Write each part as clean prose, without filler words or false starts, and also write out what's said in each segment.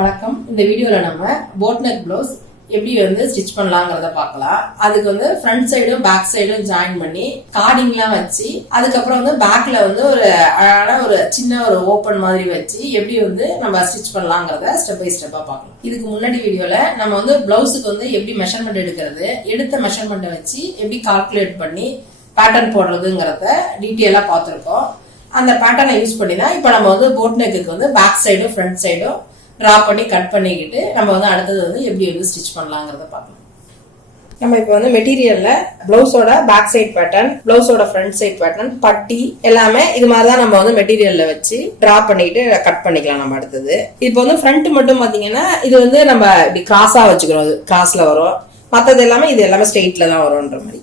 வணக்கம். இந்த வீடியோல நம்ம போட் நெக் ப்ளவுஸ் எப்படி ஸ்டிச் பண்ணலாங்கிறத பார்க்கலாம். அதுக்கு ஃப்ரண்ட் சைடும் பேக் சைடும் ஜாயின் பண்ணி கார்டிங்லாம் வச்சு அதுக்கப்புறம் பேக்ல ஒரு அழகான ஒரு சின்ன ஒரு ஓப்பன் மாதிரி வச்சு எப்படி நம்ம ஸ்டிச் பண்ணலாங்கிறத ஸ்டெப் பை ஸ்டெப்பா பார்க்கலாம். இதுக்கு முன்னாடி வீடியோல நம்ம பிளவுஸுக்கு எப்படி மெஷர்மெண்ட் எடுக்கிறது, எடுத்த மெஷர்மெண்ட்டை வச்சு எப்படி கால்குலேட் பண்ணி பேட்டர்ன் போடுறதுங்கிறத டீட்டெயிலா பார்த்துருக்கோம். அந்த பேட்டர்னை யூஸ் பண்ணி தான் இப்போ நம்ம போட் நெக்குக்கு பேக் சைடும் ஃப்ரண்ட் சைடும் ட்ரா பண்ணி கட் பண்ணிக்கிட்டு நம்ம அடுத்தது எப்படி ஸ்டிச் பண்ணலாங்கிறத பார்க்கலாம். நம்ம இப்போ மெட்டீரியல்ல பிளவுஸோட பேக் சைட் பேட்டர்ன், பிளவுஸோட ஃப்ரண்ட் சைட் பேட்டர்ன், பட்டி எல்லாமே இது மாதிரி தான் நம்ம மெட்டீரியல்ல வச்சு ட்ரா பண்ணிட்டு கட் பண்ணிக்கலாம். நம்ம அடுத்தது இப்போ ஃப்ரண்ட் மட்டும் பாத்தீங்கன்னா இது நம்ம இப்படி கிராஸா வச்சுக்கிறோம், அது கிராஸ்ல வரும். மற்றது எல்லாமே இது எல்லாமே ஸ்ட்ரெயிட்ல தான் வரும்ன்ற மாதிரி.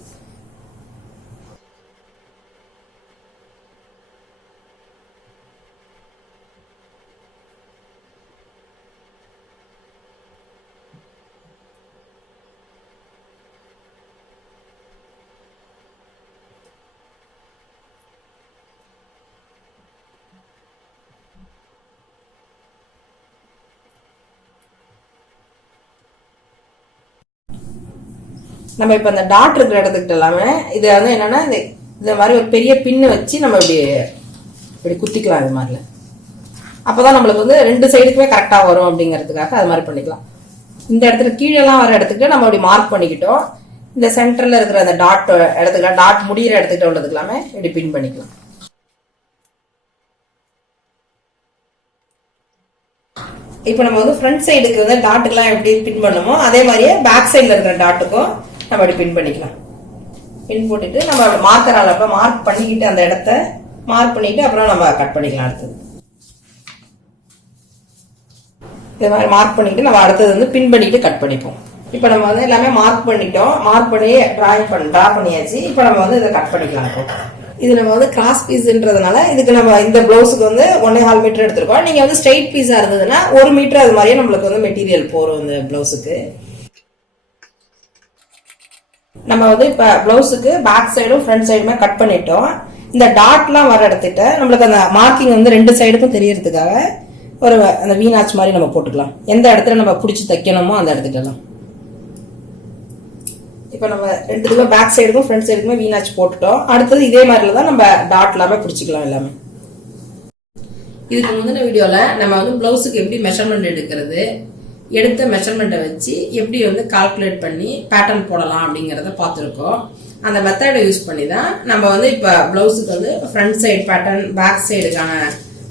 நம்ம இப்ப அந்த டாட் இருக்கிற இடத்துக்கிட்ட எல்லாமே இது என்னன்னா இந்த மாதிரி ஒரு பெரிய பின்னு வச்சு நம்ம இப்படி குத்திக்கலாம். இது மாதிரி அப்பதான் நம்மளுக்கு ரெண்டு சைடுக்குமே கரெக்டா வரும் அப்படிங்கிறதுக்காக அது மாதிரி பண்ணிக்கலாம். இந்த இடத்துல கீழெல்லாம் வர இடத்துக்கு நம்ம அப்படி மார்க் பண்ணிக்கிட்டோம். இந்த சென்டர்ல இருக்கிற அந்த டாட் இடத்துக்கு, டாட் முடிகிற இடத்துக்கிட்ட உள்ளதுக்கு எல்லாமே இப்படி பின் பண்ணிக்கலாம். இப்ப நம்ம ஃப்ரண்ட் சைடுக்கு டாட்டுக்கெல்லாம் எப்படி பின் பண்ணுமோ அதே மாதிரியே பேக் சைட்ல இருக்கிற டாட்டுக்கும் நம்ம அப்படி பின் பண்ணிக்கலாம். பின் போட்டுட்டு நம்ம மார்க்கரால மார்க் பண்ணிக்கிட்டு அந்த இடத்த மார்க் பண்ணிட்டு அப்புறம் நம்ம கட் பண்ணிக்கலாம். அடுத்தது இது மாதிரி மார்க் பண்ணிட்டு நம்ம அடுத்தது பின் பண்ணிட்டு கட் பண்ணிப்போம். இப்ப நம்ம எல்லாமே மார்க் பண்ணிட்டோம், மார்க் பண்ணி டிரா பண்ணியாச்சு. இப்ப நம்ம இதை கட் பண்ணிக்கலாம். இப்போ இது நம்ம கிராஸ் பீஸ்ன்றதுனால இதுக்கு நம்ம இந்த பிளவுஸுக்கு 1.5 மீட்டர் எடுத்திருக்கோம். நீங்க ஸ்ட்ரெயிட் பீஸா இருந்ததுன்னா 1 மீட்டர் அது மாதிரியே நம்மளுக்கு மெட்டீரியல் போறோம். இந்த பிளவுஸுக்கு நம்ம இப்ப பிளவுஸுக்கு பேக் சைடும் ஃப்ரண்ட் சைடுமே கட் பண்ணிட்டோம். இந்த டாட்லாம் வர இடத்துக்கிட்ட நம்மளுக்கு அந்த மார்க்கிங் ரெண்டு சைடுக்கும் தெரியறதுக்காக ஒரு அந்த வீணாச் மாதிரி நம்ம போட்டுக்கலாம். எந்த இடத்துல நம்ம பிடிச்சி தைக்கணுமோ அந்த இடத்துக்கிட்டலாம். இப்ப நம்ம ரெண்டு பேக் சைடுக்கும் ஃப்ரண்ட் சைடுக்குமே வீணாச் போட்டுட்டோம். அடுத்தது இதே மாதிரில தான் நம்ம டாட் எல்லாமே பிடிச்சிக்கலாம் எல்லாமே. இதுக்கு முந்தின வீடியோல நம்ம பிளவுஸுக்கு எப்படி மெஷர்மெண்ட் எடுக்கிறது, எடுத்த மெஷர்மெண்ட்டை வச்சு எப்படி கால்குலேட் பண்ணி பேட்டர்ன் போடலாம் அப்படிங்கறத பார்த்துருக்கோம். அந்த மெத்தடை யூஸ் பண்ணி தான் நம்ம இப்ப பிளவுஸுக்கு ஃப்ரண்ட் சைடு பேட்டர்ன், பேக் சைடுக்கான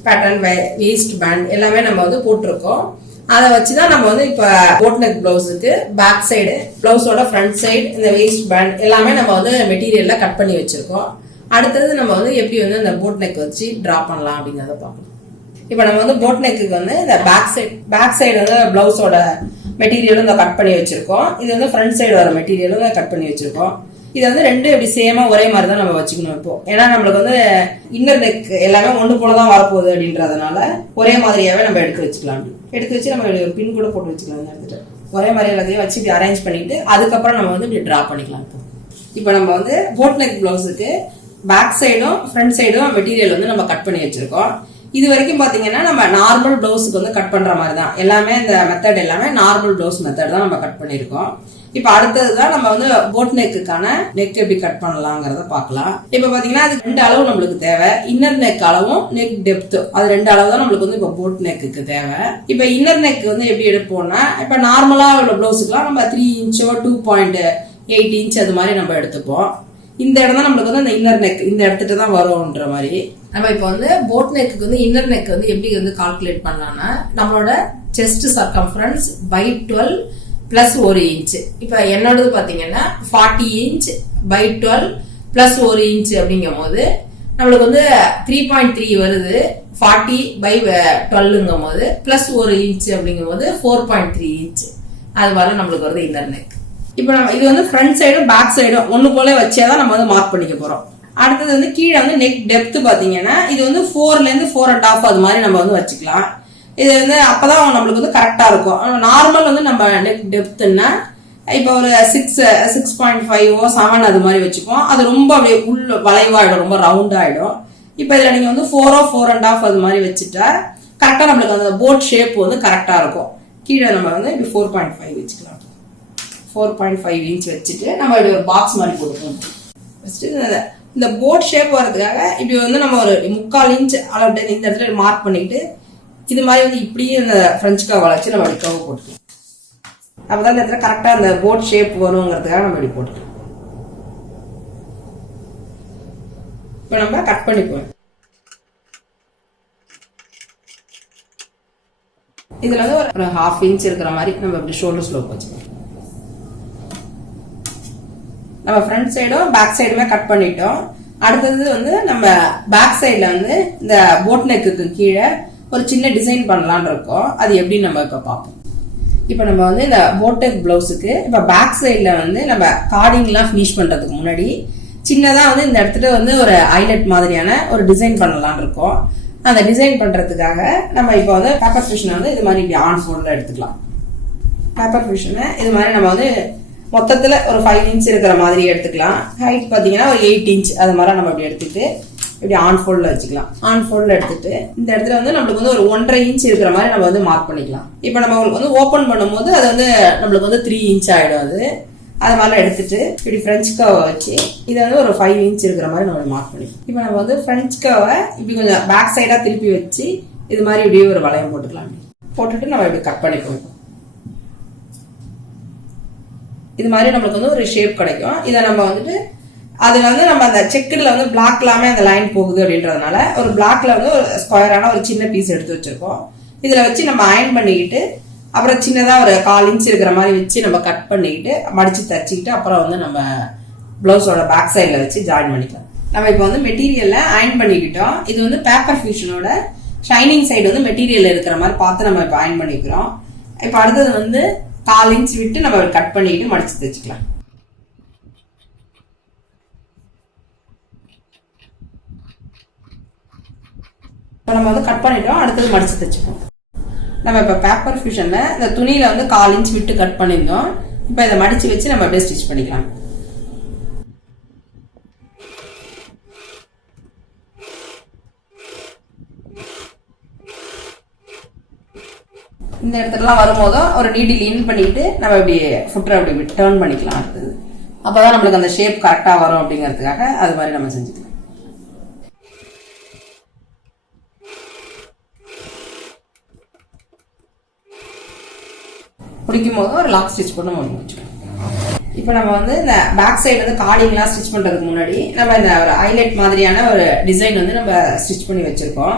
பேட்டர்ன், வேஸ்ட் பேண்ட் எல்லாமே நம்ம போட்டிருக்கோம். அதை வச்சுதான் நம்ம இப்ப போட் நெக் பிளவுஸுக்கு பேக் சைடு, பிளவுஸோட ஃப்ரண்ட் சைடு, இந்த வேஸ்ட் பேண்ட் எல்லாமே நம்ம மெட்டீரியல்ல கட் பண்ணி வச்சிருக்கோம். அடுத்தது நம்ம எப்படி இந்த போட் நெக் வச்சு டிரா பண்ணலாம் அப்படிங்கறத பார்க்கலாம். இப்ப நம்ம போட் நெக்கு இந்த பேக் சைடு பிளவுஸோட மெட்டீரியலும் கட் பண்ணி வச்சிருக்கோம். இது ஃப்ரண்ட் சைடு வர மெட்டீரியலும் கட் பண்ணி வச்சிருக்கோம். இது ரெண்டு எப்படி சேமா ஒரே மாதிரி தான் நம்ம வச்சுக்கணும். இப்போ ஏன்னா நம்மளுக்கு இன்னர் நெக் எல்லாமே ஒன்று போலதான் வரப்போகுது அப்படின்றதுனால ஒரே மாதிரியாவே நம்ம எடுத்து வச்சுக்கலாம். எடுத்து வச்சு நம்ம ஒரு பின் கூட போட்டு வச்சுக்கலாம். எடுத்துட்டு ஒரே மாதிரி எல்லாத்தையும் வச்சு இப்படி அரேஞ்ச் பண்ணிட்டு அதுக்கப்புறம் நம்ம இப்படி டிரா பண்ணிக்கலாம். இப்போ நம்ம போட் நெக் பிளவுஸுக்கு பேக் சைடும் ஃப்ரண்ட் சைடும் மெட்டீரியல் நம்ம கட் பண்ணி வச்சிருக்கோம். இது வரைக்கும் பாத்தீங்கன்னா நம்ம நார்மல் பிளவுஸுக்கு கட் பண்ற மாதிரி தான் எல்லாமே. இந்த மெத்தட் எல்லாமே நார்மல் பிளவுஸ் மெத்தட் தான் நம்ம கட் பண்ணிருக்கோம். இப்ப அடுத்ததுதான் நம்ம போட் நெக்குக்கான நெக் எப்படி கட் பண்ணலாங்கிறத பாக்கலாம். இப்ப பாத்தீங்கன்னா அது ரெண்டு அளவு நம்மளுக்கு தேவை. இன்னர் நெக் அளவும் நெக் டெப்த், அது ரெண்டு அளவு தான் நம்மளுக்கு இப்ப போட் நெக்கு தேவை. இப்ப இன்னர் நெக் எப்படி எடுப்போம்னா, இப்ப நார்மலா உள்ள பிளவுஸுக்குலாம் நம்ம 3 இன்ச்சோ 2.8 இன்ச் அது மாதிரி நம்ம எடுத்துப்போம். இந்த இடம் தான் நம்மளுக்கு அந்த இன்னர் நெக் இந்த இடத்துட்டு தான் வரும்ன்ற மாதிரி. நம்ம இப்போ போட் நெக்கு இன்னர் நெக் எப்படி கால்குலேட் பண்ணலாம்னா, நம்மளோட chest circumference by 12 plus 1 inch. இப்ப என்னோடது பாத்தீங்கன்னா 40 இன்ச் by 12 பிளஸ் 1 இன்ச் அப்படிங்கும் போது நம்மளுக்கு 3.3 வருது. 40 by 12ங்கும் போது பிளஸ் 1 இன்ச் அப்படிங்கும் போது 4.3 இன்ச் அது வர நம்மளுக்கு வருது இன்னர் நெக். இப்ப நம்ம இது ஃப்ரண்ட் சைடும் பேக் சைடும் ஒண்ணு போல வச்சாதான் நம்ம மார்க் பண்ணிக்க போறோம். அடுத்தது கீழே நெக் டெப்த் பாத்தீங்கன்னா இது 4ல இருந்து 4.5 அது மாதிரி நம்ம வச்சுக்கலாம். இது அப்பதான் நம்மளுக்கு கரெக்டா இருக்கும். நார்மல் நம்ம நெக் டெப்த்னா இப்ப ஒரு 6.5 7 அது மாதிரி வச்சுப்போம். அது ரொம்ப அப்படியே உள்ள வளைவாயிடும், ரொம்ப ரவுண்ட் ஆயிடும். இப்ப இதுல நீங்க 4 4.5 அது மாதிரி வச்சுட்டா கரெக்டா நம்மளுக்கு அந்த போட் ஷேப் வந்து கரெக்டா இருக்கும். கீழே நம்ம வந்து இப்படி 4.5 வச்சுக்கலாம். 4.5 இன்ச் வச்சுட்டு நம்ம இப்படி ஒரு பாக்ஸ் மாதிரி போட்டுக்கணும். வச்சுட்டு இந்த போட் ஷேப் வரதுக்காக இப்படி வந்து நம்ம ஒரு 3/4 இன்ச் அளவு இந்த இடத்துல மார்க் பண்ணிட்டு இது மாதிரி வந்து இப்படியே இந்த ஃப்ரெஞ்ச் கர்வ் வச்சு நம்ம இப்படி கர்வ் போட்டுக்கலாம். அப்பதான் இந்த இடத்துல கரெக்டா அந்த போட் ஷேப் வருங்கிறதுக்காக நம்ம இப்படி போட்டுக்கலாம். இப்ப நம்ம கட் பண்ணிக்குவோம். இதுல வந்து ஒரு 1/2 இன்ச் இருக்கிற மாதிரி நம்ம இப்படி ஷோல்டர் ஸ்லோப் வச்சுக்கலாம். நம்ம ஃப்ரண்ட் சைடும் பேக் சைடுமே கட் பண்ணிட்டோம். அடுத்தது வந்து நம்ம பேக் சைட்ல வந்து இந்த போட் நெக்குக்கு கீழே ஒரு சின்ன டிசைன் பண்ணலாம்னு இருக்கோம். அது எப்படி நம்ம இப்ப பார்ப்போம். இப்ப நம்ம வந்து இந்த போட் நெக் பிளவுஸுக்கு இப்ப பேக் சைட்ல வந்து நம்ம கார்டிங் எல்லாம் ஃபினிஷ் பண்றதுக்கு முன்னாடி சின்னதா வந்து இந்த இடத்துல வந்து ஒரு ஹைலைட் மாதிரியான ஒரு டிசைன் பண்ணலாம்னு இருக்கோம். அந்த டிசைன் பண்றதுக்காக நம்ம இப்ப வந்து பேப்பர் ஃபிஷனை வந்து இது மாதிரி இப்படி ஆன் ஃபோல்ட்ல எடுத்துக்கலாம். பேப்பர் ஃபிஷனை இது மாதிரி நம்ம வந்து மொத்தத்துல ஒரு 5 இன்ச் இருக்கிற மாதிரி எடுத்துக்கலாம். ஹைட் பாத்தீங்கன்னா ஒரு 8 இன்ச் அது மாதிரி நம்ம இப்படி எடுத்துட்டு இப்படி ஆன் ஃபோல்ட்ல வச்சுக்கலாம். ஆன் ஃபோல்ட்ல எடுத்துட்டு இந்த இடத்துல வந்து நம்மளுக்கு வந்து ஒரு 1.5 இன்ச் இருக்கிற மாதிரி நம்ம வந்து மார்க் பண்ணிக்கலாம். இப்ப நம்ம வந்து ஓபன் பண்ணும்போது அது வந்து நம்மளுக்கு வந்து 3 இன்ச் ஆயிடும். அது மாதிரி எடுத்துட்டு இப்படி ஃப்ரெஞ்ச் கர்வ் வச்சு இதை வந்து ஒரு 5 இன்ச் இருக்கிற மாதிரி நம்ம மார்க் பண்ணிக்கலாம். இப்ப நம்ம வந்து ஃப்ரெஞ்ச் கர்வை இப்படி கொஞ்சம் பேக் சைடா திருப்பி வச்சு இது மாதிரி இப்படியே ஒரு வளையம் போட்டுக்கலாம். போட்டுட்டு நம்ம இப்படி கட் பண்ணிக்குவோம். இது மாதிரி நம்மளுக்கு வந்து ஒரு ஷேப் கிடைக்கும். இதை நம்ம வந்துட்டு அதுல வந்து நம்ம அந்த செக்குல வந்து பிளாக் எல்லாமே அந்த லைன் போகுது அப்படின்றதுனால ஒரு பிளாக்ல வந்து ஒரு ஸ்கொயரான ஒரு சின்ன பீஸ் எடுத்து வச்சிருக்கோம். இதுல வச்சு நம்ம அயன் பண்ணிக்கிட்டு அப்புறம் சின்னதா ஒரு 1/4 இன்ச் இருக்கிற மாதிரி வச்சு நம்ம கட் பண்ணிக்கிட்டு மடிச்சு தச்சுக்கிட்டு அப்புறம் வந்து நம்ம பிளவுஸோட பேக் சைட்ல வச்சு ஜாயின் பண்ணிக்கலாம். நம்ம இப்போ வந்து மெட்டீரியல்ல அயன் பண்ணிக்கிட்டோம். இது வந்து பேப்பர் ஃபியூஷனோட ஷைனிங் சைடு வந்து மெட்டீரியல் இருக்கிற மாதிரி பார்த்து நம்ம இப்போ அயன் பண்ணிக்கிறோம். இப்போ அடுத்தது வந்து 1/4 இன்ச் விட்டு நம்ம கட் பண்ணிட்டு மடிச்சு தைச்சுக்கலாம். இப்போ நம்ம வந்து கட் பண்ணிட்டோம். அடுத்தது மடிச்சு தைச்சுப்போம். நம்ம இப்போ பேப்பர் ஃபியூஷன்ல இந்த துணியில வந்து 1/4 இன்ச் விட்டு கட் பண்ணியிருந்தோம். இப்போ இதை மடிச்சு வச்சு நம்ம அப்படியே ஸ்டிச் பண்ணிக்கலாம். இந்த இடத்துலலாம் வரும்போதும் ஒரு நீடில் இன் பண்ணிட்டு நம்ம இப்படி ஃபுட்டரை அப்படி டர்ன் பண்ணிக்கலாம். அடுத்தது அப்பதான் நம்மளுக்கு அந்த ஷேப் கரெக்டா வரும் அப்படிங்கிறதுக்காக அது மாதிரி நம்ம செஞ்சுக்கலாம். முடிக்கும் போது ஒரு லாக் ஸ்டிச் பண்ண முடிச்சுக்கலாம். இப்போ நம்ம வந்து இந்த பேக் சைடு வந்து கார்டிங்லாம் ஸ்டிச் பண்றதுக்கு முன்னாடி நம்ம இந்த ஒரு ஹைலைட் மாதிரியான ஒரு டிசைன் வந்து நம்ம ஸ்டிச் பண்ணி வச்சிருக்கோம்.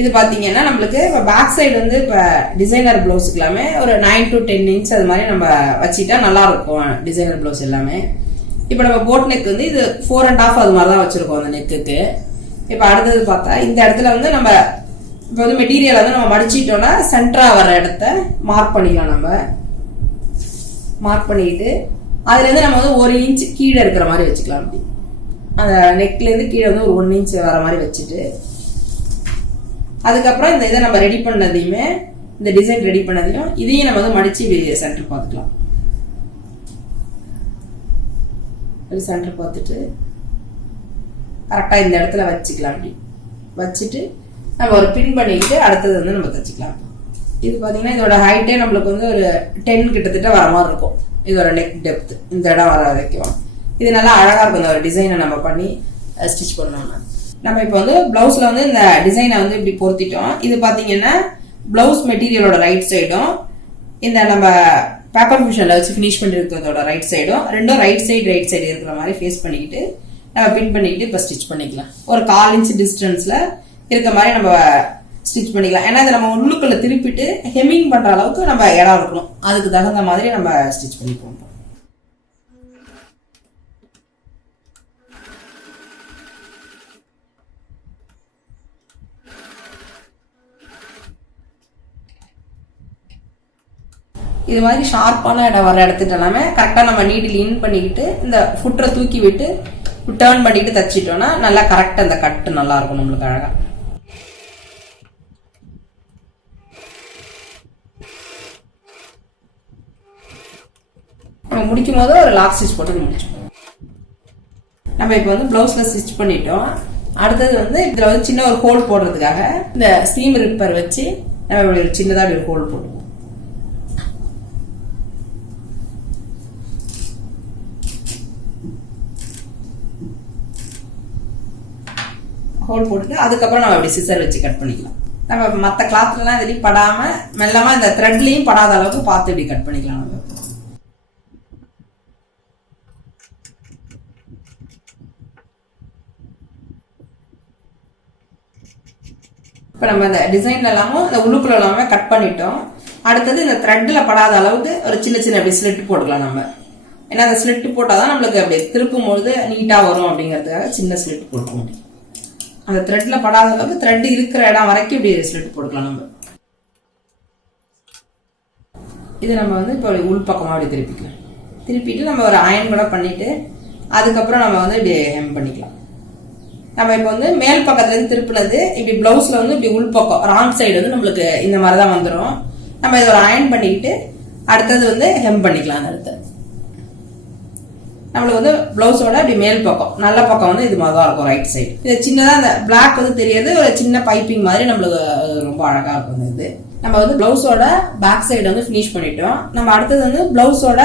இது பாத்தீங்கன்னா நம்மளுக்கு இப்போ பேக் சைடு வந்து இப்போ டிசைனர் பிளவுஸ்க்கு எல்லாமே ஒரு 9 to 10 இன்ச் அது மாதிரி நம்ம வச்சுட்டா நல்லா இருக்கும் டிசைனர் பிளவுஸ் எல்லாமே. இப்போ நம்ம போட் நெக் வந்து இது 4.5 அது மாதிரி தான் வச்சிருக்கோம் அந்த நெக்குக்கு. இப்போ அடுத்தது பார்த்தா இந்த இடத்துல வந்து நம்ம இப்போ வந்து மெட்டீரியல் வந்து நம்ம மடிச்சிட்டோம்னா சென்டரா வர இடத்த மார்க் பண்ணிக்கலாம். நம்ம மார்க் பண்ணிட்டு அதுல இருந்து நம்ம வந்து 1 இன்ச் கீழே இருக்கிற மாதிரி வச்சுக்கலாம். அப்படி அந்த நெக்ல இருந்து கீழே வந்து ஒரு 1 இன்ச் வர மாதிரி வச்சுட்டு அதுக்கப்புறம் இந்த இதை நம்ம ரெடி பண்ணதையுமே இந்த டிசைன் ரெடி பண்ணதையும் இதையும் நம்ம வந்து மடிச்சு சென்டர் பார்த்துக்கலாம். சென்டர் பார்த்துட்டு கரெக்டா இந்த இடத்துல வச்சுக்கலாம். அப்படி வச்சுட்டு நம்ம ஒரு பின் பண்ணிக்கிட்டு அடுத்தது வந்து நம்ம தச்சுக்கலாம். இது பாத்தீங்கன்னா இதோட ஹைட்டே நம்மளுக்கு வந்து ஒரு 10 கிட்டத்தட்ட வர மாதிரி இருக்கும். இதோட நெக் டெப்த் இந்த இடம் வர வரைக்கும் இது நல்லா அழகா இருக்கும். இந்த ஒரு டிசைனை நம்ம பண்ணி ஸ்டிச் பண்ணோம்னா நம்ம இப்போ வந்து பிளவுஸ்ல வந்து இந்த டிசைனை வந்து இப்படி பொருத்திட்டோம். இது பாத்தீங்கன்னா பிளவுஸ் மெட்டீரியலோட ரைட் சைடும் இந்த நம்ம பேப்பர் மிஷின்ல வச்சு ஃபினிஷ் பண்ணிருக்கிறதோட ரைட் சைடும் ரெண்டும் ரைட் சைடு இருக்கிற மாதிரி ஃபேஸ் பண்ணிக்கிட்டு நம்ம பின் பண்ணிக்கிட்டு இப்போ ஸ்டிச் பண்ணிக்கலாம். ஒரு 1/4 இன்ச் டிஸ்டன்ஸ்ல இருக்க மாதிரி நம்ம ஸ்டிச் பண்ணிக்கலாம். ஏன்னா இதை நம்ம உள்ளுக்குள்ள திருப்பிட்டு ஹெம்மிங் பண்ற அளவுக்கு நம்ம இடம் இருக்கணும். அதுக்கு தகுந்த மாதிரி நம்ம ஸ்டிச் பண்ணிப்போம். இது மாதிரி ஷார்ப்பான இடம் வர இடத்துட்டு எல்லாமே கரெக்டா நம்ம நீடில் இன் பண்ணிக்கிட்டு இந்த ஃபுட்டரை தூக்கி விட்டு டர்ன் பண்ணிட்டு தச்சிட்டோம்னா நல்லா கரெக்டா அந்த கட்டு நல்லா இருக்கும் நம்மளுக்கு அழகா. நம்ம முடிக்கும் போது ஒரு லாக் ஸ்டிச் போட்டு முடிச்சுப்போம். நம்ம இப்போ வந்து பிளவுஸ்ல ஸ்டிச் பண்ணிட்டோம். அடுத்தது வந்து இதுல வந்து சின்ன ஒரு ஹோல் போடுறதுக்காக இந்த சீம் ரிப்பர் வச்சு நம்ம இப்படி ஒரு சின்னதா ஒரு ஹோல் போடுவோம். ஹோல் போட்டுட்டு அதுக்கப்புறம் நம்ம அப்படி சிசர் வச்சு கட் பண்ணிக்கலாம். நம்ம மற்ற கிளாத்லாம் எதுலையும் படாம மெல்லமா இந்த த்ரெட்லயும் படாத அளவுக்கு பார்த்து இப்படி கட் பண்ணிக்கலாம். நம்ம இப்போ நம்ம இந்த டிசைன்ல எல்லாமும் இந்த உள்ளுக்குள்ள எல்லாமே கட் பண்ணிட்டோம். அடுத்தது இந்த த்ரெட்ல படாத அளவுக்கு ஒரு சின்ன சின்ன அப்படி ஸ்லிட் போட்டுக்கலாம் நம்ம. ஏன்னா அந்த ஸ்லிட் போட்டாதான் நம்மளுக்கு அப்படி திருப்பும் பொழுது நீட்டா வரும் அப்படிங்கிறதுக்காக சின்ன ஸ்லிட் போட்டுக்கணும். அந்த த்ரெட்ல படாத அளவுக்கு த்ரெட் இருக்கிற இடம் வரைக்கும் இப்படி ஸ்லிட் போட்டுக்கலாம் நம்ம. இது நம்ம வந்து இப்போ உள் பக்கமா அப்படி திருப்பிக்கலாம். திருப்பிட்டு நம்ம ஒரு அயன் கூட பண்ணிட்டு அதுக்கப்புறம் நம்ம வந்து இப்படி ஹெம் பண்ணிக்கலாம். நம்ம இப்போ வந்து மேல் பக்கத்துல இருந்து திருப்பினது இப்படி பிளவுஸ்ல வந்து இப்படி உள் பக்கம் ராங் சைடு வந்து நம்மளுக்கு இந்த மாதிரிதான் வந்துடும். நம்ம இதை ஒரு அயன் பண்ணிக்கிட்டு அடுத்தது வந்து ஹெம் பண்ணிக்கலாம். அடுத்து நம்மளுக்கு வந்து பிளவுஸோட இப்படி மேல் பக்கம் நல்ல பக்கம் வந்து இது மாதிரி தான் இருக்கும் ரைட் சைடு. இது சின்னதா அந்த பிளாக் வந்து தெரியாது, ஒரு சின்ன பைப்பிங் மாதிரி நம்மளுக்கு ரொம்ப அழகா இருக்கும். இது நம்ம வந்து பிளவுஸோட பேக் சைடு வந்து பினிஷ் பண்ணிட்டோம். நம்ம அடுத்தது வந்து பிளவுஸோட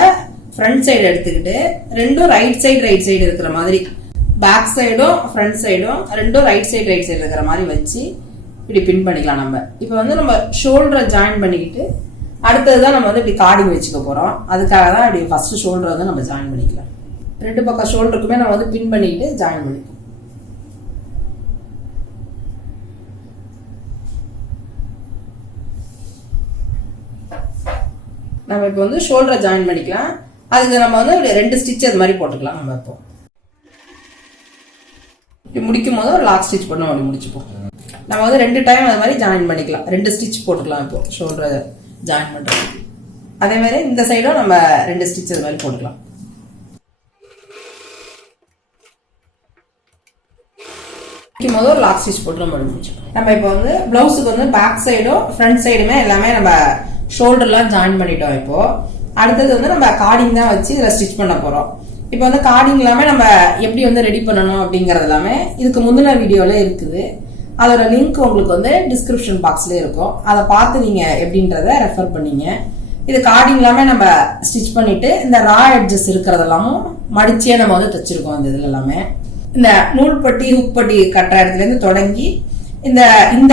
ஃப்ரண்ட் சைடு எடுத்துக்கிட்டு ரெண்டும் ரைட் சைடு இருக்கிற மாதிரி பேக் சைடும் ஃப்ரண்ட் சைடும் ரெண்டும் ரைட் சைடு இருக்கிற மாதிரி வச்சு இப்படி பின் பண்ணிக்கலாம். நம்ம இப்போ வந்து நம்ம ஷோல்டரை ஜாயின் பண்ணிக்கிட்டு அடுத்ததுதான் நம்ம வந்து இப்படி கார்டிங் வச்சுக்க போறோம். அதுக்காக தான் இப்படி ஃபர்ஸ்ட் ஷோல்டரை வந்து நம்ம ஜாயின் பண்ணிக்கலாம். ரெண்டு பக்கம் ஷோல்டருக்குமே நம்ம வந்து பின் பண்ணிக்கிட்டு ஜாயின் பண்ணிக்கலாம். நம்ம இப்போ வந்து ஷோல்டரை ஜாயின் பண்ணிக்கலாம். அதுக்கு நம்ம வந்து ரெண்டு ஸ்டிச் அது மாதிரி போட்டுக்கலாம். நம்ம இப்போ இப்படி முடிக்கும் போது ஒரு லாக் ஸ்டிச் பண்ணோம் அப்படி முடிச்சுப்போம். நம்ம வந்து ரெண்டு டைம் அது மாதிரி ஜாயின் பண்ணிக்கலாம். ரெண்டு ஸ்டிச் போட்டுக்கலாம். இப்போ ஷோல்டரை ஜாயின் பண்றோம். அதே மாதிரி இந்த சைடும் நம்ம ரெண்டு ஸ்டிச் அது மாதிரி போட்டுக்கலாம். போது ஒரு லாக் ஸ்டிச் போட்டு நம்ம முடிச்சுப்போம். நம்ம இப்போ வந்து பிளவுஸுக்கு வந்து பேக் சைடும் ஃப்ரண்ட் சைடுமே எல்லாமே நம்ம ஷோல்டர்லாம் ஜாயின் பண்ணிட்டோம். இப்போ அடுத்தது வந்து நம்ம கார்டிங் தான் வச்சு இதில் ஸ்டிச் பண்ண போறோம். இப்போ வந்து கார்டிங் எல்லாமே நம்ம எப்படி வந்து ரெடி பண்ணணும் அப்படிங்கறது எல்லாமே இதுக்கு முந்தின வீடியோல இருக்குது. அதோட லிங்க் உங்களுக்கு வந்து டிஸ்கிரிப்ஷன் பாக்ஸ்ல இருக்கும். அதை பார்த்து நீங்க எப்படின்றத ரெஃபர் பண்ணீங்க. இது கார்டிங் எல்லாமே நம்ம ஸ்டிச் பண்ணிட்டு இந்த ரா எட்ஜஸ் இருக்கிறதெல்லாமும் மடிச்சே நம்ம வந்து தச்சிருக்கோம். அந்த இதுல எல்லாமே இந்த நூல்பட்டி ஹுக் பட்டி கட்டுற இடத்துல இருந்து தொடங்கி இந்த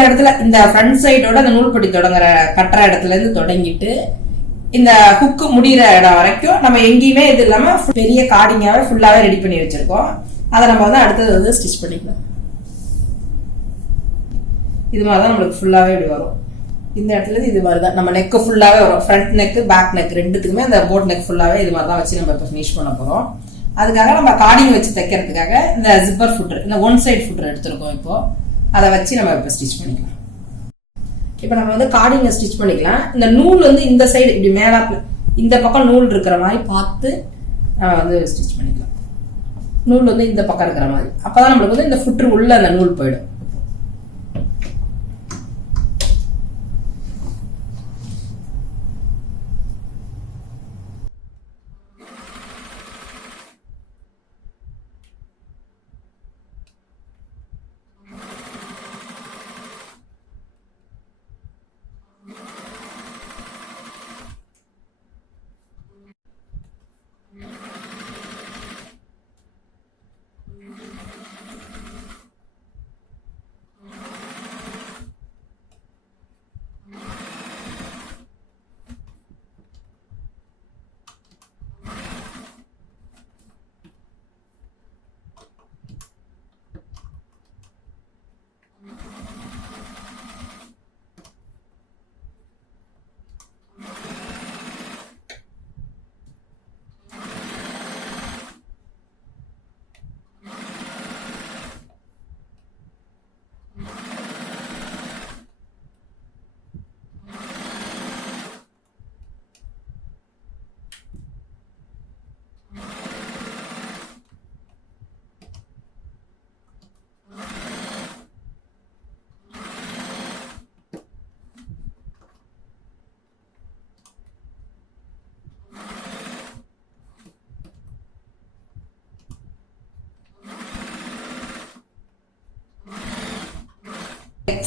இடத்துல இந்த ஃப்ரண்ட் சைடோட அந்த நூல்பட்டி தொடங்குற கட்டுற இடத்துல இருந்து தொடங்கிட்டு இந்த ஹுக்கு முடிகிற இடம் வரைக்கும் நம்ம எங்கேயுமே இது இல்லாம பெரிய கார்டிங்காவே ஃபுல்லாவே ரெடி பண்ணி வச்சிருக்கோம். அதை நம்ம வந்து அடுத்தது வந்து ஸ்டிச் பண்ணிக்கலாம். இது மாதிரிதான் நம்மளுக்கு ஃபுல்லாவே இப்படி வரும். இந்த இடத்துல இருந்து இது மாதிரிதான் நம்ம நெக் ஃபுல்லாவே வரும். ஃப்ரண்ட் நெக் பேக் நெக் ரெண்டுத்துக்குமே அந்த போட் நெக் ஃபுல்லாவே இது மாதிரிதான் வச்சு நம்ம இப்போ ஃபினிஷ் பண்ண போறோம். அதுக்காக நம்ம கார்டிங் வச்சு தைக்கிறதுக்காக இந்த ஜிப்பர் ஃபுட்டர் இந்த ஒன் சைடு ஃபுட்டர் எடுத்திருக்கோம். இப்போ அதை வச்சு நம்ம இப்போ ஸ்டிச் பண்ணிக்கலாம். இப்போ நம்ம வந்து கார்டிங்க ஸ்டிச் பண்ணிக்கலாம். இந்த நூல் வந்து இந்த சைடு இப்படி மேலாப்ல இந்த பக்கம் நூல் இருக்கிற மாதிரி பார்த்து நம்ம வந்து ஸ்டிச் பண்ணிக்கலாம். நூல் வந்து இந்த பக்கம் இருக்கிற மாதிரி அப்பதான் நம்மளுக்கு வந்து இந்த ஃபுட்டர் உள்ள அந்த நூல் போயிடும்.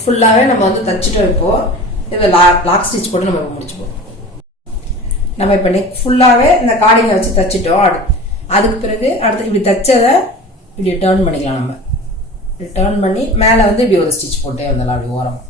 ஃபுல்லாவே நம்ம வந்து தச்சிட்டோம். இப்போ இதை லாக் ஸ்டிச் போட்டு நம்ம முடிச்சுப்போம். நம்ம இப்போ நெக் ஃபுல்லாவே இந்த கார்டிங்கை வச்சு தச்சிட்டோம். அதுக்கு பிறகு அடுத்து இப்படி தச்சதை இப்படி டர்ன் பண்ணிக்கலாம். நம்ம இப்படி டர்ன் பண்ணி மேலே வந்து இப்படி ஒரு ஸ்டிச் போட்டே வந்தலாம் அப்படி ஓரமாக.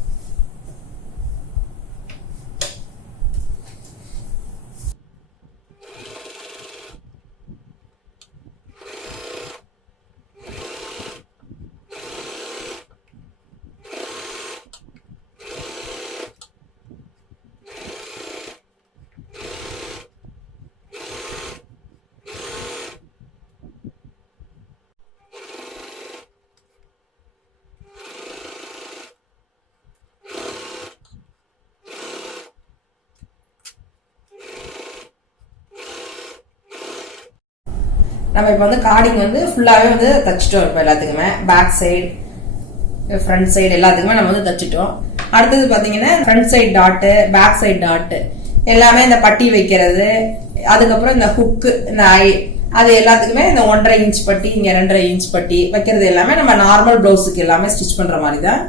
நம்ம இப்போ வந்து கார்டிங் வந்து ஃபுல்லாவே வந்து தச்சிட்டோம். இப்போ எல்லாத்துக்குமே பேக் சைடு ஃப்ரண்ட் சைடு எல்லாத்துக்குமே நம்ம வந்து தச்சிட்டோம். அடுத்தது பாத்தீங்கன்னா front side tattoo back side tattoo எல்லாமே இந்த பட்டி வைக்கிறது, அதுக்கப்புறம் இந்த ஹுக்கு இந்த ஐ அது எல்லாத்துக்குமே இந்த 1.5 இன்ச் பட்டி இங்க 2.5 இன்ச் பட்டி வைக்கிறது எல்லாமே நம்ம நார்மல் பிளவுஸுக்கு எல்லாமே ஸ்டிச் பண்ற மாதிரி தான்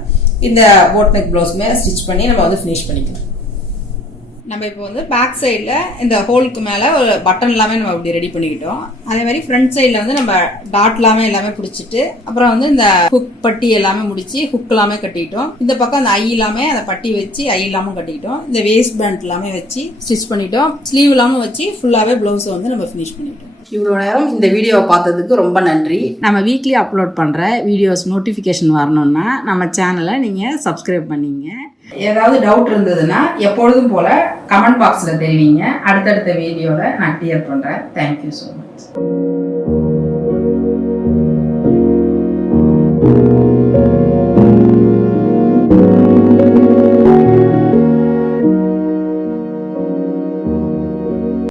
இந்த போட் நெக் பிளவுஸுமே ஸ்டிச் பண்ணி நம்ம வந்து ஃபினிஷ் பண்ணிக்கலாம். நம்ம இப்போ வந்து பேக் சைடில் இந்த ஹோலுக்கு மேலே ஒரு பட்டன் எல்லாமே நம்ம இப்படி ரெடி பண்ணிக்கிட்டோம். அதே மாதிரி ஃப்ரண்ட் சைடில் வந்து நம்ம டாட் எல்லாமே பிடிச்சிட்டு அப்புறம் வந்து இந்த ஹுக் பட்டி எல்லாமே முடிச்சு ஹுக் எல்லாமே கட்டிக்கிட்டோம். இந்த பக்கம் அந்த ஐ எல்லாமே அந்த பட்டி வச்சு ஐ எல்லாமே கட்டிக்கிட்டோம். இந்த வேஸ்ட் பேண்ட் எல்லாமே வச்சு ஸ்டிச் பண்ணிட்டோம். ஸ்லீவ் எல்லாமே வச்சு ஃபுல்லாகவே ப்ளவுஸை வந்து நம்ம ஃபினிஷ் பண்ணிட்டோம். இவ்வளோ நேரம் இந்த வீடியோவை பார்த்ததுக்கு ரொம்ப நன்றி. நம்ம வீக்லி அப்லோட் பண்ணுற வீடியோஸ் நோட்டிஃபிகேஷன் வரணும்னா நம்ம சேனலை நீங்கள் சப்ஸ்கிரைப் பண்ணிங்க. ஏதாவது டவுட் இருந்ததுன்னா எப்பொழுதும் போல கமெண்ட் பாக்ஸில் தெரிவிங்க. அடுத்தடுத்த வீடியோவில் நான் கிளியர் பண்ணுறேன். Thank you so much.